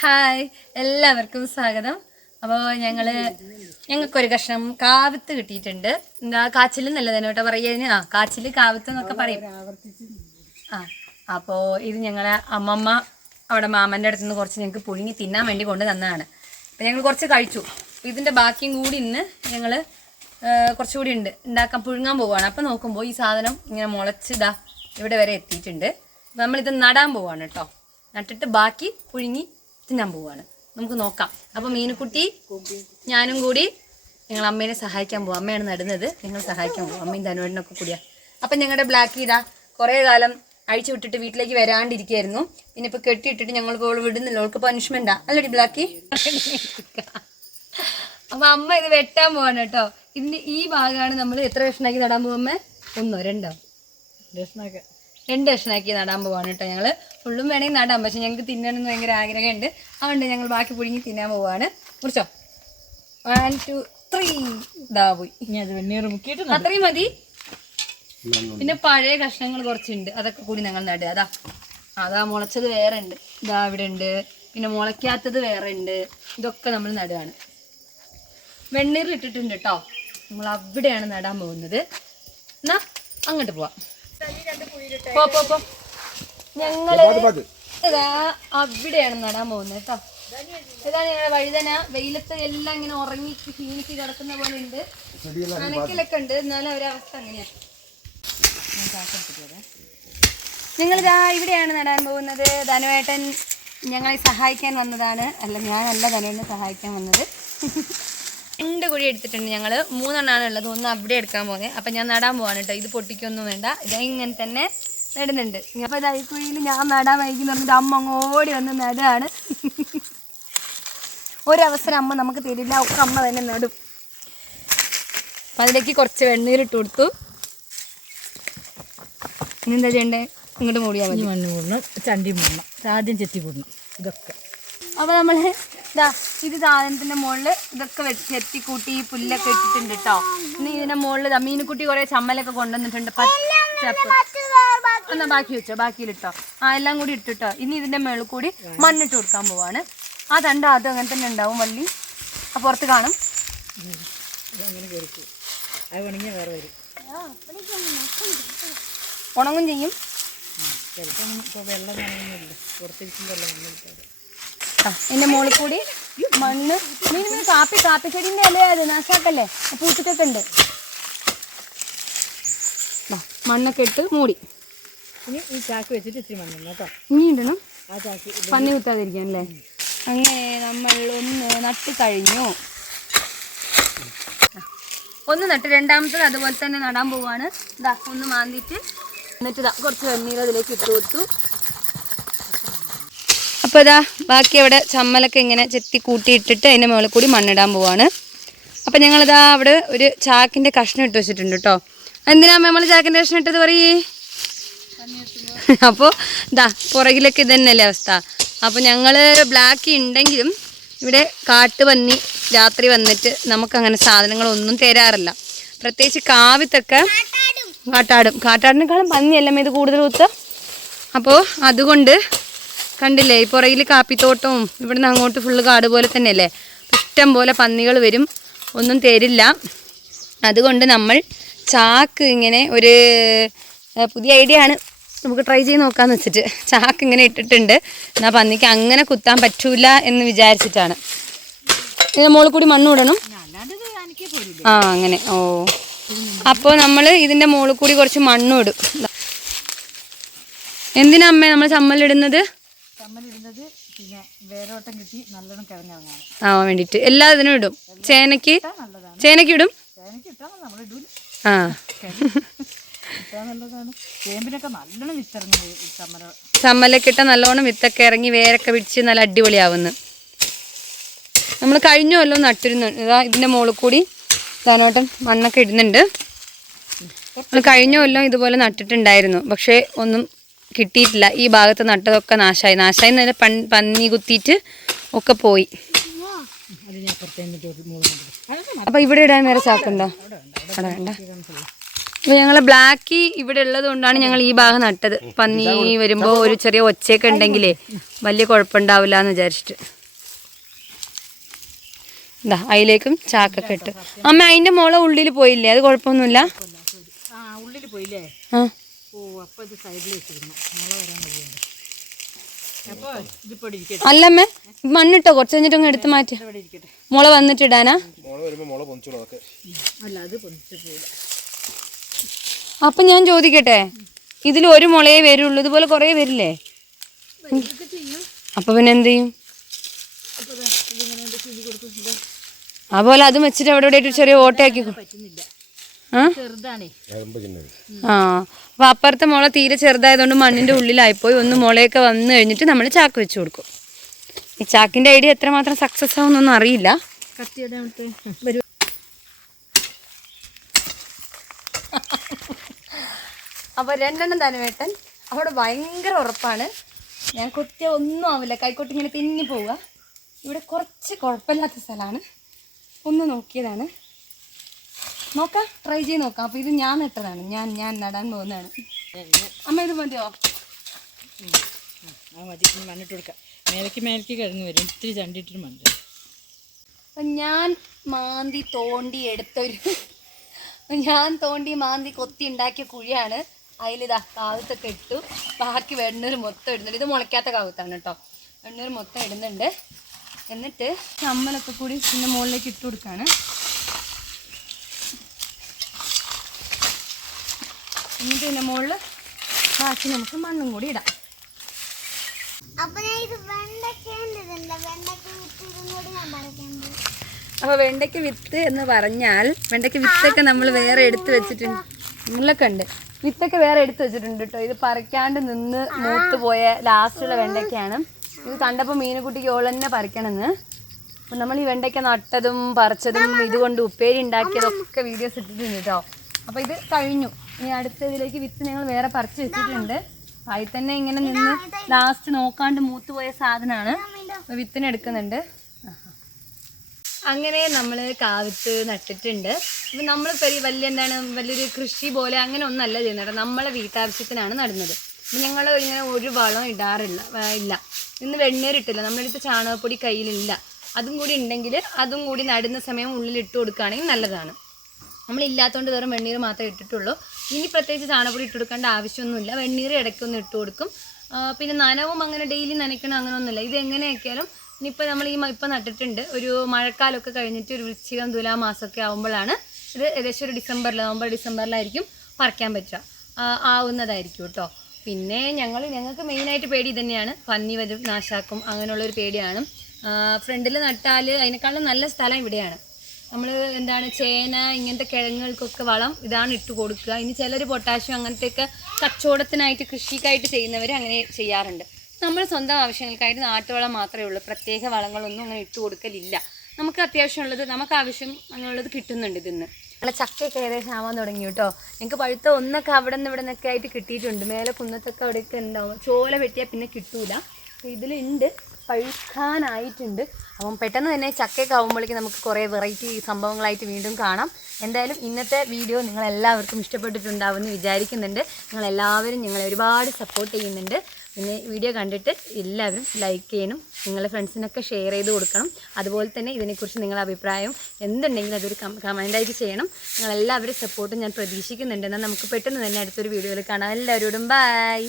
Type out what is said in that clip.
Hi, എല്ലാവർക്കും സ്വാഗതം. അപ്പോൾ ഞങ്ങൾക്കൊരു കഷ്ണം കാവത്ത് കിട്ടിയിട്ടുണ്ട്. എന്താ കാച്ചിൽ നല്ലതാണ് കേട്ടോ പറയുക. കാച്ചിൽ കാവത്ത് എന്നൊക്കെ പറയും. അപ്പോൾ ഇത് ഞങ്ങളെ അമ്മമ്മ അവിടെ മാമൻ്റെ അടുത്ത് നിന്ന് കുറച്ച് ഞങ്ങൾക്ക് പുഴുങ്ങി തിന്നാൻ വേണ്ടി കൊണ്ട് തന്നതാണ്. അപ്പോൾ ഞങ്ങൾ കുറച്ച് കഴിച്ചു. ഇതിൻ്റെ ബാക്കിയും കൂടി ഇന്ന് ഞങ്ങൾ കുറച്ചുകൂടി ഉണ്ട് ഉണ്ടാക്കാൻ പുഴുങ്ങാൻ പോവുകയാണ്. അപ്പോൾ നോക്കുമ്പോൾ ഈ സാധനം ഇങ്ങനെ മുളച്ചിതാ ഇവിടെ വരെ എത്തിയിട്ടുണ്ട്. നമ്മളിത് നടാൻ പോവാണ് കേട്ടോ. നട്ടിട്ട് ബാക്കി പുഴുങ്ങി തിന്നാൻ പോവാണ്. നമുക്ക് നോക്കാം. അപ്പോൾ മീനുക്കുട്ടി ഞാനും കൂടി ഞങ്ങൾ അമ്മേനെ സഹായിക്കാൻ പോകും. അമ്മയാണ് നടുന്നത്, ഞങ്ങൾ സഹായിക്കാൻ പോകും. അമ്മയും ധനുവേട്ടനൊക്കെ കൂടിയാ. അപ്പം ഞങ്ങളുടെ ബ്ലാക്ക് ഇതാ കുറേ കാലം അഴിച്ചു വിട്ടിട്ട് വീട്ടിലേക്ക് വരാണ്ടിരിക്കുകയായിരുന്നു. പിന്നെ ഇപ്പോൾ കെട്ടിയിട്ടിട്ട് ഞങ്ങൾക്ക് വിടുന്നില്ല. അവൾക്ക് പണിഷ്മെൻറ്റാ അല്ലടി ബ്ലാക്കി. അപ്പം അമ്മ ഇത് വെട്ടാൻ പോവാണ് കേട്ടോ. ഇതിൻ്റെ ഈ ഭാഗമാണ് നമ്മൾ എത്ര കഷ്ണാക്കി നടാൻ പോകുമ്പോ? 1 2 2 കഷ്ണാക്കി നടാൻ പോവാണ് കേട്ടോ. ഞങ്ങൾ ഫുള്ളും വേണമെങ്കിൽ നടാം, പക്ഷെ ഞങ്ങൾക്ക് തിന്നണമെന്ന് ഭയങ്കര ആഗ്രഹമുണ്ട്. അതുകൊണ്ട് ഞങ്ങൾ ബാക്കി പുഴുങ്ങി തിന്നാൻ പോവാണ്. കുറിച്ചോ 1 2 3 ഇതാ പോയി. അത്രയും മതി. പിന്നെ പഴയ കഷ്ണങ്ങൾ കുറച്ചുണ്ട്, അതൊക്കെ കൂടി ഞങ്ങൾ നടുക. അതാ മുളച്ചത് വേറെ ഉണ്ട്, ഇതാ ഇവിടെ ഉണ്ട്. പിന്നെ മുളയ്ക്കാത്തത് വേറെ ഉണ്ട്. ഇതൊക്കെ നമ്മൾ നടുകയാണ്. വെണ്ണീറിൽ ഇട്ടിട്ടുണ്ട് കേട്ടോ. നമ്മൾ അവിടെയാണ് നടാൻ പോകുന്നത്. എന്നാ അങ്ങോട്ട് പോവാം. ഞങ്ങള് ഇതാ അവിടെയാണ് നടാൻ പോകുന്നത് കേട്ടോ. ഇതാ ഞങ്ങളുടെ വഴുതന. വെയിലത്ത് എല്ലാം ഇങ്ങനെ ഉറങ്ങി ക്ഷീണിച്ച് കിടക്കുന്ന പോലെ ഉണ്ട്. നനയ്ക്കലൊക്കെ ഉണ്ട്, എന്നാലും അവരവസ്ഥ അങ്ങനെയാണ്. ഞങ്ങളിതാ ഇവിടെയാണ് നടാൻ പോകുന്നത്. ധനുവേട്ടൻ ഞങ്ങളെ സഹായിക്കാൻ വന്നതാണ്. അല്ല, ഞാനല്ല ധനുവേട്ടനെ സഹായിക്കാൻ വന്നത്. 2 കുഴി എടുത്തിട്ടുണ്ട് ഞങ്ങൾ. 3 എണ്ണമാണ് ഉള്ളത്. 1 അവിടെ എടുക്കാൻ പോകുന്നത്. അപ്പം ഞാൻ നടാൻ പോവാണ് കേട്ടോ. ഇത് പൊട്ടിക്കൊന്നും വേണ്ട, ഇങ്ങനെ തന്നെ നടുന്നുണ്ട്. അപ്പോൾ ഇതാ ഈ കുഴിയിൽ ഞാൻ നടാൻ വൈകിന്ന് പറഞ്ഞിട്ട് അമ്മ അങ്ങോടി വന്ന് നടുകയാണ്. ഒരവസരം അമ്മ നമുക്ക് തരില്ല, ഒക്കെ അമ്മ തന്നെ നടും. അപ്പം അതിലേക്ക് കുറച്ച് വെണ്ണീരിട്ട് കൊടുത്തു. ഇനി എന്താ ചെയ്യണ്ടേ? ഇങ്ങോട്ട് മൂടിയാൽ മതി. മണ്ണ് മൂടണം, ചണ്ടി മൂടണം, ആദ്യം ചെത്തി മൂടണം. ഇതൊക്കെ അപ്പോൾ നമ്മൾ ഇത് സാധനത്തിൻ്റെ മുകളിൽ ഇതൊക്കെ ചെത്തി കൂട്ടി ഈ പുല്ലൊക്കെ ഇട്ടിട്ടുണ്ട് കേട്ടോ. ഇനി ഇതിൻ്റെ മുകളിൽ മീനുക്കുട്ടി കുറേ ചമ്മലൊക്കെ കൊണ്ടുവന്നിട്ടുണ്ട്. പച്ചപ്പ് എന്നാ ബാക്കി വെച്ചോ, ബാക്കിയിലിട്ടോ. എല്ലാം കൂടി ഇട്ടിട്ടോ. ഇനി ഇതിൻ്റെ മുകളിൽ കൂടി മണ്ണിട്ട് കൊടുക്കാൻ പോവാണ്. അതും അങ്ങനെ തന്നെ ഉണ്ടാവും വള്ളി. അപ്പോൾ പുറത്ത് കാണും. ഉണങ്ങും ചെയ്യും. ഇതിന്റെ മുകളിൽ കൂടി മണ്ണ് കാപ്പിച്ചെടിന്റെ ഇല അത് നാശാക്കല്ലേ, പൂത്തിട്ടൊക്കെ ഉണ്ട്. മണ്ണൊക്കെ ഇട്ട് മൂടി. ഇനി ഈ ചാക്ക് വെച്ചിട്ട് ഇച്ചിരി മണ്ണിടണം കേട്ടോ. ഇനി ഇടണം, ആ ചാക്ക് പന്നി കുത്താതിരിക്കാൻ അല്ലേ. അങ്ങനെ നമ്മൾ 1 നട്ട് കഴിഞ്ഞു. 1 നട്ട്, രണ്ടാമത്തത് അതുപോലെ തന്നെ നടാൻ പോവാണ്. ഇതാ 1 മാന്തിയിട്ട് എന്നിട്ട് കുറച്ച് വെണ്ണീർ അതിലേക്ക് ഇട്ട് കൊടുത്തു. അപ്പോൾ ഇതാ ബാക്കി അവിടെ ചമ്മലൊക്കെ ഇങ്ങനെ ചെത്തി കൂട്ടിയിട്ടിട്ട് അതിൻ്റെ മുകളിൽ കൂടി മണ്ണിടാൻ പോവാണ്. അപ്പം ഞങ്ങളിതാ അവിടെ ഒരു ചാക്കിൻ്റെ കഷ്ണം ഇട്ട് വെച്ചിട്ടുണ്ട് കേട്ടോ. എന്തിനാ നമ്മൾ ചാക്കിൻ്റെ കഷ്ണം ഇട്ടത് പറയേ? അപ്പോൾ ഇതാ പുറകിലൊക്കെ ഇത് തന്നെയല്ലേ അവസ്ഥ. അപ്പോൾ ഞങ്ങൾ ബ്ലാക്ക് ഉണ്ടെങ്കിലും ഇവിടെ കാട്ടുപന്നി രാത്രി വന്നിട്ട് നമുക്കങ്ങനെ സാധനങ്ങളൊന്നും തരാറില്ല. പ്രത്യേകിച്ച് കാവിത്തൊക്കെ കാട്ടാടിനേക്കാളും പന്നിയല്ലേ ഇത് കൂടുതൽ കുത്ത. അപ്പോൾ അതുകൊണ്ട് കണ്ടില്ലേ, ഈ പുറകിൽ കാപ്പിത്തോട്ടവും ഇവിടുന്ന് അങ്ങോട്ട് ഫുള്ള് കാട് പോലെ തന്നെയല്ലേ. ഇഷ്ടം പോലെ പന്നികൾ വരും, ഒന്നും തരില്ല. അതുകൊണ്ട് നമ്മൾ ചാക്ക് ഇങ്ങനെ ഒരു പുതിയ ഐഡിയ ആണ്, നമുക്ക് ട്രൈ ചെയ്ത് നോക്കാമെന്ന് വെച്ചിട്ട് ചാക്ക് ഇങ്ങനെ ഇട്ടിട്ടുണ്ട്. എന്നാൽ പന്നിക്ക് അങ്ങനെ കുത്താൻ പറ്റൂല എന്ന് വിചാരിച്ചിട്ടാണ്. ഇതിൻ്റെ മുകളിൽ കൂടി മണ്ണ് ഇടണം. അങ്ങനെ. അപ്പോൾ നമ്മൾ ഇതിൻ്റെ മുകളിൽ കൂടി കുറച്ച് മണ്ണും ഇടും. എന്തിനാ അമ്മേ നമ്മൾ ചമ്മലിടുന്നത്? പിന്നെ വേരോട്ടം കിട്ടി നല്ലോണം കിഴങ്ങിറങ്ങാൻ വേണ്ടിയിട്ട് എല്ലാ ഇതിനും ഇടും. ചേനയ്ക്ക് ഇടും. ചമ്മലൊക്കെ ഇട്ടാൽ നല്ലോണം വിത്തൊക്കെ ഇറങ്ങി വേരൊക്കെ പിടിച്ച് നല്ല അടിപൊളിയാവുന്നു. നമ്മൾ കഴിഞ്ഞ കൊല്ലം നട്ടിരുന്നു. ഇതാ ഇതിൻ്റെ മുകളിൽ കൂടി ധനുവേട്ടൻ മണ്ണൊക്കെ ഇടുന്നുണ്ട്. നമ്മൾ കഴിഞ്ഞ കൊല്ലം ഇതുപോലെ നട്ടിട്ടുണ്ടായിരുന്നു, പക്ഷേ ഒന്നും കിട്ടിയിട്ടില്ല. ഈ ഭാഗത്ത് നട്ടതൊക്കെ നാശമായി നല്ല പന്നി കുത്തിയിട്ട് ഒക്കെ പോയി. അപ്പോൾ ഇവിടെ ഇടാൻ വേറെ ചാക്കുണ്ടോ? അവിടെ വേണ്ട. അപ്പോൾ ഞങ്ങൾ ബ്ലാക്കി ഇവിടെ ഉള്ളത് കൊണ്ടാണ് ഞങ്ങൾ ഈ ഭാഗം നട്ടത്. പന്നി വരുമ്പോൾ ഒരു ചെറിയ ഒച്ചയൊക്കെ ഉണ്ടെങ്കിലേ വലിയ കുഴപ്പമുണ്ടാവില്ല എന്ന് വിചാരിച്ചിട്ട്. ഇതാ അതിലേക്കും ചാക്കൊക്കെ ഇട്ട്. അമ്മ അതിൻ്റെ മുള ഉള്ളിൽ പോയില്ലേ? അത് കുഴപ്പമൊന്നുമില്ല. ഉള്ളിൽ പോയില്ലേ? ആ അപ്പോൾ ഇത് സൈഡിൽ വെച്ചിരുന്നു, മുള വരാൻ വഴിയുണ്ട്. അപ്പോൾ ഇതിപ്പോൾ ഇരിക്കട്ടെ. അല്ലമ്മേ മണ്ണിട്ടോ കുറച്ച് കഴിഞ്ഞിട്ടൊന്ന് എടുത്ത് മാറ്റി. ഇവിടെ ഇരിക്കട്ടെ. മുള വന്നിട്ട് ഇടാനാ? അല്ല അത് പൊന്നിച്ചു പോയില്ല. അപ്പം ഞാൻ ചോദിക്കട്ടെ, ഇതിൽ ഒരു മുളയേ വരുള്ളൂ, ഇതുപോലെ കുറേ വരില്ലേ? അപ്പം പിന്നെ എന്ത് ചെയ്യും? അതുപോലെ അതും വെച്ചിട്ട് അവിടെ ഇവിടെ ചെറിയ ഓട്ടയാക്കി. ആ അപ്പം അപ്പുറത്തെ മുള തീരെ ചെറുതായതുകൊണ്ട് മണ്ണിൻ്റെ ഉള്ളിലായിപ്പോയി. ഒന്ന് മുളയൊക്കെ വന്നു കഴിഞ്ഞിട്ട് നമ്മൾ ചാക്ക് വെച്ച് കൊടുക്കും. ഈ ചാക്കിൻ്റെ ഐഡിയ എത്രമാത്രം സക്സസ് ആവുന്നൊന്നും അറിയില്ല. അപ്പോൾ 2 എണ്ണം തന്നെ വേട്ടൻ അവിടെ ഭയങ്കര ഉറപ്പാണ്. ഞാൻ കൊത്തിയ ഒന്നും ആവില്ല, കൈക്കൊട്ടി ഇങ്ങനെ തിന്നി പോവുക. ഇവിടെ കുറച്ച് കുഴപ്പമില്ലാത്ത സ്ഥലമാണ്. ഒന്ന് നോക്കിയതാണ്, നോക്കാം, ട്രൈ ചെയ്ത് നോക്കാം. അപ്പോൾ ഇത് ഞാൻ നട്ടതാണ്, ഞാൻ നടാൻ പോകുന്നതാണ്. അമ്മ ഇത് മതിയോ? മതി, മണ്ണിട്ട് കൊടുക്കാം. മേലേക്ക് കിടന്ന് വരും, ഇത്തിരി ചണ്ടിട്ടിട്ട് മണ്ണ്. അപ്പം ഞാൻ തോണ്ടി മാന്തി കൊത്തി ഉണ്ടാക്കിയ കുഴിയാണ്. അതിലിതാ കാവത്തൊക്കെ ഇട്ടു. ബാക്കി വെണ്ണൂർ മൊത്തം ഇടുന്നുണ്ട്. ഇത് മുളയ്ക്കാത്ത കാവത്താണ് കേട്ടോ. വെണ്ണൂർ മൊത്തം ഇടുന്നുണ്ട്. എന്നിട്ട് ചമ്മലൊക്കെ കൂടി ഇതിൻ്റെ മുകളിലേക്ക് ഇട്ട് കൊടുക്കുകയാണ്. എന്നിട്ട് ഇതിൻ്റെ മുകളിൽ ബാക്കി നമുക്ക് മണ്ണും കൂടി ഇടാം. അപ്പോൾ വെണ്ടയ്ക്ക് വിത്ത് എന്ന് പറഞ്ഞാൽ വെണ്ടയ്ക്ക് വിത്തൊക്കെ നമ്മൾ വേറെ എടുത്ത് വെച്ചിട്ടുണ്ട്. മുള്ളൊക്കെ ഉണ്ട്, വിത്തൊക്കെ വേറെ എടുത്ത് വെച്ചിട്ടുണ്ട് കേട്ടോ. ഇത് പറിക്കാണ്ട് നിന്ന് മൂത്ത് പോയ ലാസ്റ്റുള്ള വെണ്ടയ്ക്കാണ്. ഇത് കണ്ടപ്പോൾ മീനുകുട്ടിക്ക് ഓൾ തന്നെ പറിക്കണമെന്ന്. അപ്പം നമ്മൾ ഈ വെണ്ടയ്ക്ക നട്ടതും പറിച്ചതും ഇതുകൊണ്ട് ഉപ്പേരി ഉണ്ടാക്കിയതൊക്കെ വീഡിയോസ് ഇട്ടിട്ടുണ്ട് കേട്ടോ. അപ്പോൾ ഇത് കഴിഞ്ഞു. ഇനി അടുത്ത ഇതിലേക്ക് വിത്ത് ഞങ്ങൾ വേറെ പറിച്ച് വെച്ചിട്ടുണ്ട്. അതിൽ തന്നെ ഇങ്ങനെ നിന്ന് ലാസ്റ്റ് നോക്കാണ്ട് മൂത്ത് പോയ സാധനമാണ്. അപ്പോൾ വിത്തിന് എടുക്കുന്നുണ്ട്. അങ്ങനെ നമ്മൾ കാവിത്ത് നട്ടിട്ടുണ്ട്. അപ്പം നമ്മൾ വലിയൊരു കൃഷി പോലെ അങ്ങനെ ഒന്നല്ല ചെയ്യുന്നത്. നമ്മളെ വീട്ടാവശ്യത്തിനാണ് നടുന്നത്. അപ്പം ഞങ്ങൾ ഇങ്ങനെ ഒരു വളം ഇല്ല. ഇന്ന് വെണ്ണീരിട്ടില്ല, നമ്മളെടുത്ത് ചാണകപ്പൊടി കയ്യിലില്ല. അതും കൂടി ഉണ്ടെങ്കിൽ അതും കൂടി നടുന്ന സമയം ഉള്ളിൽ ഇട്ട് കൊടുക്കുകയാണെങ്കിൽ നല്ലതാണ്. നമ്മളില്ലാത്തതുകൊണ്ട് വെറും വെണ്ണീർ മാത്രമേ ഇട്ടിട്ടുള്ളൂ. ഇനി പ്രത്യേകിച്ച് ചാണകപ്പൊടി ഇട്ട് കൊടുക്കേണ്ട ആവശ്യമൊന്നുമില്ല. വെണ്ണീർ ഇടയ്ക്കൊന്ന് ഇട്ട് കൊടുക്കും. പിന്നെ നനവും അങ്ങനെ ഡെയിലി നനയ്ക്കണം അങ്ങനെയൊന്നുമില്ല. ഇത് എങ്ങനെയൊക്കെയാലും ഇനിയിപ്പോൾ നമ്മൾ ഇപ്പം നട്ടിട്ടുണ്ട്. ഒരു മഴക്കാലമൊക്കെ കഴിഞ്ഞിട്ട് ഒരു വൃശ്ചികം തുലാമാസമൊക്കെ ആകുമ്പോഴാണ് ഇത് ഏകദേശം ഒരു നവംബർ ഡിസംബറിലായിരിക്കും പറിക്കാൻ പറ്റുക, ആവുന്നതായിരിക്കും കേട്ടോ. പിന്നെ ഞങ്ങൾക്ക് മെയിനായിട്ട് പേടി തന്നെയാണ്, പന്നി വരും നാശാക്കും അങ്ങനെയുള്ളൊരു പേടിയാണ്. ഫ്രണ്ടിൽ നട്ടാൽ അതിനേക്കാളും നല്ല സ്ഥലം ഇവിടെയാണ്. നമ്മൾ ചേന ഇങ്ങനത്തെ കിഴങ്ങുകൾക്കൊക്കെ വളം ഇതാണ് ഇട്ട് കൊടുക്കുക. ഇനി ചിലർ പൊട്ടാഷ്യം അങ്ങനത്തെയൊക്കെ കച്ചവടത്തിനായിട്ട് കൃഷിക്കായിട്ട് ചെയ്യുന്നവർ അങ്ങനെ ചെയ്യാറുണ്ട്. നമ്മൾ സ്വന്തം ആവശ്യങ്ങൾക്കായിട്ട് നാട്ടുവളം മാത്രമേ ഉള്ളൂ, പ്രത്യേക വളങ്ങളൊന്നും അങ്ങനെ ഇട്ട് കൊടുക്കലില്ല. നമുക്ക് അത്യാവശ്യമുള്ളത് നമുക്ക് ആവശ്യം അങ്ങനെയുള്ളത് കിട്ടുന്നുണ്ട്. ഇതിന്ന് നമ്മളെ ചക്കയൊക്കെ ഏകദേശം ആവാൻ തുടങ്ങി കേട്ടോ. ഞങ്ങൾക്ക് പഴുത്ത ഒന്നൊക്കെ അവിടെ നിന്ന് ഇവിടെ നിന്നൊക്കെ ആയിട്ട് കിട്ടിയിട്ടുണ്ട്. മേലെ കുന്നത്തൊക്കെ അവിടെയൊക്കെ ഉണ്ടാവും. ചോല വെട്ടിയാൽ പിന്നെ കിട്ടൂല. അപ്പോൾ ഇതിലുണ്ട്, പഴുക്കാനായിട്ടുണ്ട്. അപ്പം പെട്ടെന്ന് തന്നെ ചക്കയൊക്കെ ആകുമ്പോഴേക്കും നമുക്ക് കുറേ വെറൈറ്റി സംഭവങ്ങളായിട്ട് വീണ്ടും കാണാം. എന്തായാലും ഇന്നത്തെ വീഡിയോ നിങ്ങളെല്ലാവർക്കും ഇഷ്ടപ്പെട്ടിട്ടുണ്ടാവുമെന്ന് വിചാരിക്കുന്നുണ്ട്. നിങ്ങളെല്ലാവരും ഞങ്ങളെ ഒരുപാട് സപ്പോർട്ട് ചെയ്യുന്നുണ്ട്. പിന്നെ വീഡിയോ കണ്ടിട്ട് എല്ലാവരും ലൈക്ക് ചെയ്യണം, നിങ്ങളുടെ ഫ്രണ്ട്സിനൊക്കെ ഷെയർ ചെയ്ത് കൊടുക്കണം. അതുപോലെ തന്നെ ഇതിനെക്കുറിച്ച് നിങ്ങളുടെ അഭിപ്രായം എന്തുണ്ടെങ്കിലും അതൊരു കമൻ്റായിട്ട് ചെയ്യണം. നിങ്ങളെല്ലാവരും സപ്പോർട്ടും ഞാൻ പ്രതീക്ഷിക്കുന്നുണ്ട്. എന്നാൽ നമുക്ക് പെട്ടെന്ന് തന്നെ അടുത്തൊരു വീഡിയോയിൽ കാണാം. എല്ലാവരോടും ബൈ.